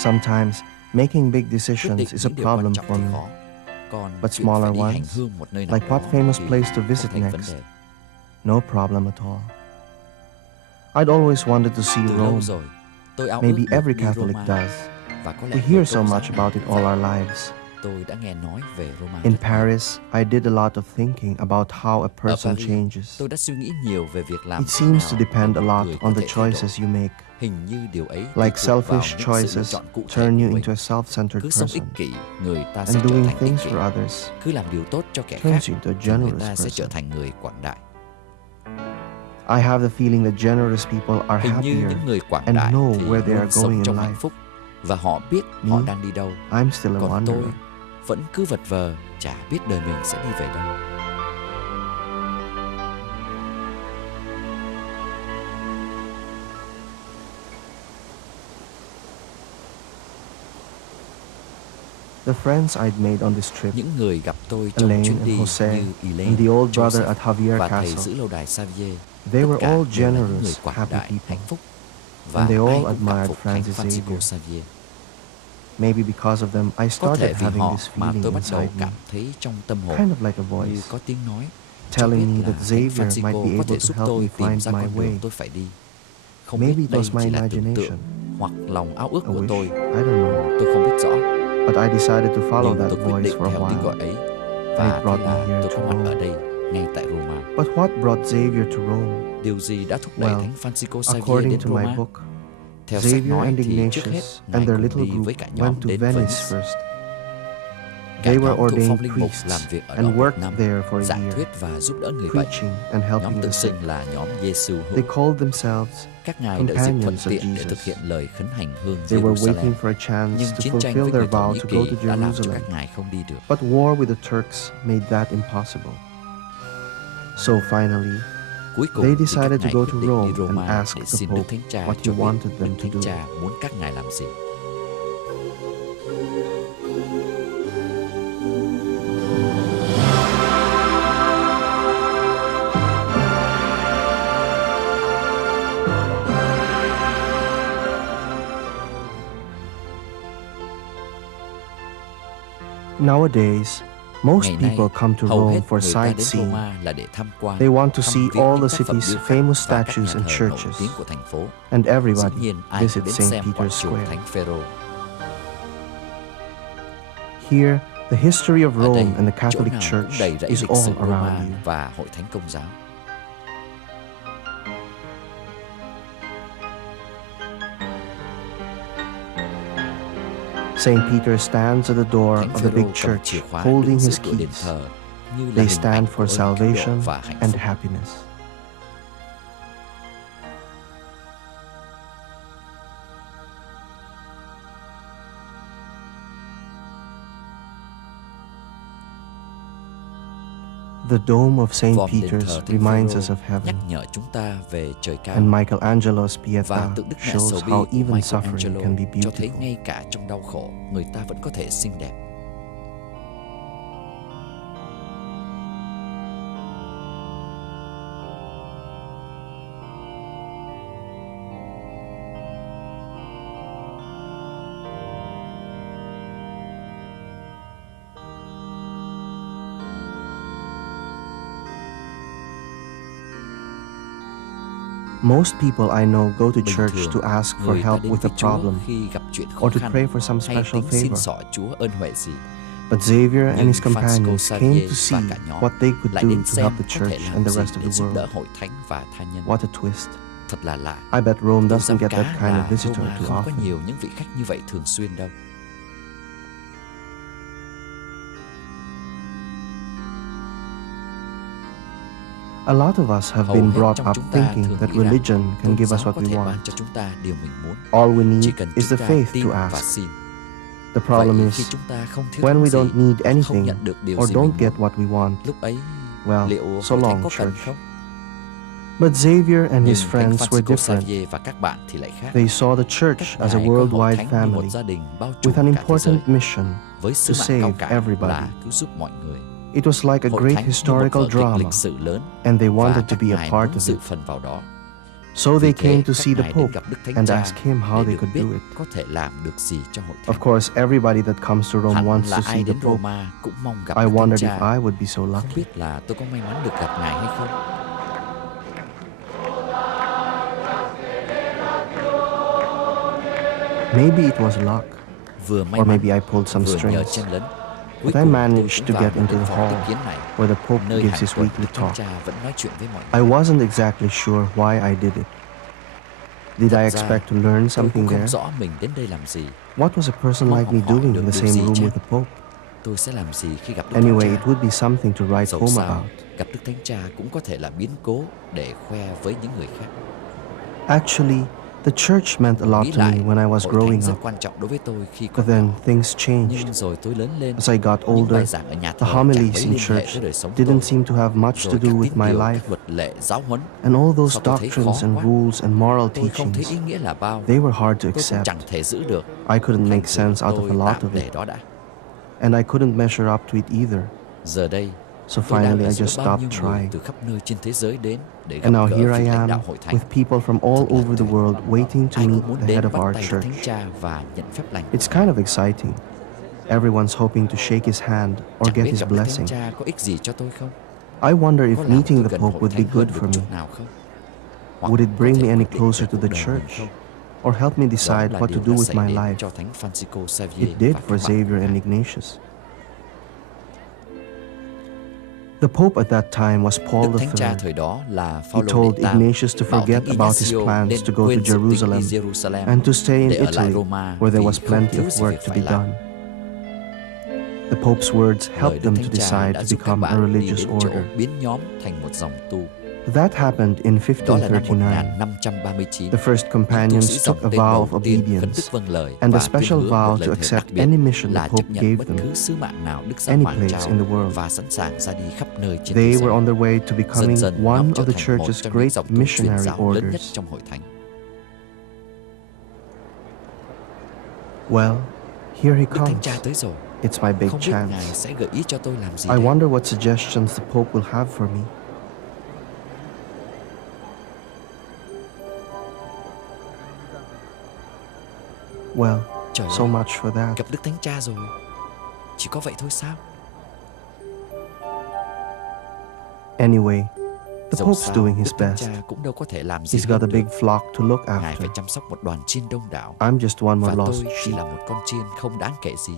Sometimes, making big decisions is a problem for me. But smaller ones, like what famous place to visit next, no problem at all. I'd always wanted to see Rome. Maybe every Catholic does. We hear so much about it all our lives. In Paris, I did a lot of thinking about how a person changes. It seems to depend a lot on the choices you make. Like selfish choices turn you into a self-centered person, and doing things for others turns you into a generous person. I have the feeling that generous people are happier and know where they are going in life. Me, I'm still a wanderer. Vẫn cứ vật vờ, chả biết đời mình sẽ đi về đâu. The friends I'd made on this trip, những người gặp tôi trong Elaine chuyến and đi Jose, như Elaine, and the old brother Joseph at Javier và thầy Castle, giữ lâu đài Javier, they were tất cả all đều là những người generous, quảng happy đại, people, hạnh phúc, và and they ai all cũng cảm admired phục Thanh Francis Phanxico Javier. Javier. Maybe because of them, I Có thể started vì having họ this mà feeling tôi bắt đầu inside me, cảm thấy trong tâm hồn kind of like a như voice, có tiếng nói cho biết telling me là that Thanh Javier Phanxico might be có able thể to giúp help tôi me tìm find ra my con đường way. tôi phải đi. Không Maybe biết it đây was my chỉ là tưởng tượng imagination, hoặc lòng ao ước a của wish, tôi, I don't know. tôi không biết rõ. But I decided to follow Nhưng that tôi quyết voice định for a theo tiếng gọi while. ấy, And và it thế brought me là here tôi to có mặt ở Rome. đây, ngay tại Roma. But what brought Javier to Rome? Điều gì đã thúc đẩy Well, Thánh Phanxico Javier according đến to my Roma? book, Theo sách Javier nói and thì trước hết, Ignatius Ngài and their cùng little đi group với cả went nhóm to đến Venice Venice. first. Cả They were nhóm thụ phong ordained linh mục làm priests việc ở đó and một worked năm, there for a giảng year, thuyết và giúp đỡ người bệnh. preaching and Nhóm helping tự the sick. xưng là nhóm Giêsu hữu. They called themselves Các ngài đợi dịp thuận companions of tiện để Jesus. thực hiện lời khấn hành hương They were Jerusalem. waiting for a chance Nhưng to chiến tranh fulfill với their người Thổ vow Nhĩ to go Kỳ to đã làm cho Jerusalem. các ngài không đi được. But war with the Turks made that impossible. So finally, Cuối cùng they thì các decided to ngài go quyết to định Rome đi Roma and ask để the xin Đức Pope Thánh Cha what cho he biết wanted them Đức to Thánh do. Cha muốn các ngài làm gì. Nowadays, most Ngày nay, people come to hầu Rome hết for người ta đến sightseeing. Roma là để tham quan, They want to thăm see viếng all những the tác phẩm city's điêu khắc famous và các statues nhà and thờ nổi churches, tiếng của thành phố. and Dĩ everybody nhiên ai cũng visits đến St. xem Peter's quảng trường Square. Thánh Phêrô. Here, the history of Ở đây, Rome and the chỗ Catholic nào Church cũng đầy rẫy is lịch all sử Roma around you. và Hội Thánh Công giáo. St. Peter stands at the door Thánh of the Phêrô big cầm church, chìa khóa holding đứng his giữa cửa đền keys. thờ, như là They hình ảnh stand của for ơn cứu độ salvation và hạnh and phúc. happiness. The dome of St. Vòm đền Peter's thờ Thánh reminds Phêrô us of nhắc heaven, nhở chúng ta về trời cao. and Michelangelo's Và Pietà tượng Đức Mẹ shows Sầu Bi how của even suffering Michelangelo can be cho thấy beautiful. ngay cả trong đau khổ, người ta vẫn có thể xinh đẹp. Most people I know go to Bình church thường, to ask for người ta help đến with với a Chúa problem khi gặp chuyện khó or to khăn pray for some hay special tính xin favor. xỏ Chúa ân huệ gì. But Javier and Nhưng his Phanxico companions came Javier to see và cả nhóm what they could lại do đến to xem help the có thể church làm and the gì rest of để the giúp đỡ world. hội thánh và tha nhân. What a twist. Thật là lạ. I bet Rome Tôi doesn't dám get cá that kind of là visitor Roma too không có often. nhiều những vị khách như vậy thường xuyên đâu. A lot of us have Hầu been hết brought trong up chúng ta thinking thường that nghĩ rằng religion can tôn give us giáo what có we thể want. ban cho chúng ta điều mình muốn. All we Chỉ need cần is the chúng ta faith tin to và ask. xin. The problem Vậy is, khi chúng ta không thiếu when thốn we gì, don't need không anything nhận được điều or gì don't mình get muốn, what we want, lúc ấy well, liệu so hội thánh long, có cần church. không? But Xavier and his Nhưng Thánh friends were Phanxico different. Javier và các bạn thì lại khác. They saw the church Các as a ngài coi hội worldwide thánh như một family gia đình bao trùm with an cả thế giới, important mission với sứ to mạng cao save cả everybody. là cứu giúp mọi người. It was like a Hội great thánh như một historical vở kịch drama, lịch sử lớn and they và wanted to các be a ngài part muốn of dự it. phần vào đó. So they Vì came thế, to các see the ngài đến Pope gặp Đức Thánh and Cha ask him how để they được could biết do it. có thể làm được gì cho hội thánh. Of course, everybody that comes to Rome Hẳn wants là to see ai the đến Pope. Roma cũng mong gặp I Đức Thánh wondered Cha. if I would be so Không lucky. biết là tôi có may mắn được gặp ngài hay không. Maybe it was luck, Vừa may or mắn, maybe I pulled some vừa nhờ strings. chen lấn. Cuối But I cùng tôi managed cũng to vào get một into cái the phòng tiếp hall kiến này, where the Pope nơi gives hàng his tuần weekly Đức Thánh talk. Cha vẫn nói chuyện với mọi I người. wasn't exactly sure why I did it. Did I Thật ra, expect to learn tôi something cũng không there? rõ mình đến đây làm gì. What was a person Mong like me học hỏi doing được in the điều same gì room chăng? with the Pope? Tôi sẽ làm gì khi gặp Đức Thánh Anyway, Cha? it would be something to write Dẫu home sao, about. gặp Đức Thánh Cha cũng có thể là biến cố để khoe với những người khác. Actually, the church meant a lot Nghĩ to me lại, when I was hội thánh growing rất up. quan trọng đối với tôi khi But còn then nhỏ. things changed. Nhưng rồi tôi lớn lên, As I got những bài older, giảng ở nhà the thờ chẳng homilies mấy in liên hệ church tới đời sống didn't tôi. seem to have much to Rồi do các with tín my điều, life. các luật lệ, giáo huấn, And all those sao tôi thấy khó doctrines and quá. rules and moral Tôi không thấy teachings, ý nghĩa là bao. they were hard to Tôi cũng accept. chẳng thể giữ được. I couldn't Thành make thử sense out of a tôi lot tạm of để it. đó đã. And I couldn't measure up to it either. Giờ đây, So tôi đang finally, ở I giữa just bao stopped nhiêu người trying. từ khắp nơi trên thế giới đến để gặp And now gỡ here vị I lãnh am, đạo hội thánh. with people from all Thật là over the tuyệt. world waiting to Ai meet cũng muốn the đến head of bắt our tay Đức Thánh church. Cha và nhận phép lành. It's kind of exciting. Everyone's hoping to shake his hand or Chẳng get biết his gặp Đức Thánh blessing. Cha có ích gì cho tôi không? I wonder Có if làm meeting tôi the gần Pope hội would be thánh good hơn for được me. chút nào không? Hoặc Would it có bring thể me any quyết định closer về to cuộc the đời mình church? không? Or help me Đó decide là what to điều do đã with xảy my đến life? cho Thánh Phanxico Javier It did và for các bạn. Xavier and Ignatius. The Pope at that time was Paul Đức Thánh Cha III. thời đó là He Phaolô told đệ tam, Ignatius to bảo forget Thánh about his Ignacio plans nên to go to quên dự định Jerusalem đi Jerusalem and to stay in để ở lại Italy, Roma where there vì was không plenty thiếu of gì work việc to phải be làm. done. The Pope's words Lời helped Đức them to Thánh Cha decide đã to giúp các become a bạn đi religious đến chỗ order. biến nhóm thành một dòng tu. That happened in Đó là năm 1539. 1539. The first Những tu companions sĩ took dòng a tên vow đầu of tiên khấn obedience tức vâng lời and a và tuyên special hứa vow một to lời thề đặc accept biệt any mission là the chấp Pope nhận gave bất them, cứ sứ mạng nào Đức Giáo any Hoàng place trao in the world. và sẵn sàng ra đi khắp nơi trên They thế giới. were on their way to becoming Dần dần one nó of trở the thành một church's trong những great dòng tu truyền missionary giáo lớn nhất orders. trong hội thánh. Well, here he Đức Thánh comes. Cha tới rồi. It's my big Không biết Ngài chance. sẽ gợi ý cho tôi làm gì I đây? wonder what suggestions the Pope will have for me. Well, Trời so ơi, much for that. gặp Đức Thánh Cha rồi. Chỉ có vậy thôi sao? Anyway, the Dẫu Pope's sao, doing his Đức Thánh best. Cha cũng đâu có thể làm gì He's got a hơn big được. flock to look Ngài after. phải chăm sóc một đoàn chiên đông đảo. I'm just one more Và lost tôi chỉ sheep. là một con chiên không đáng kể gì.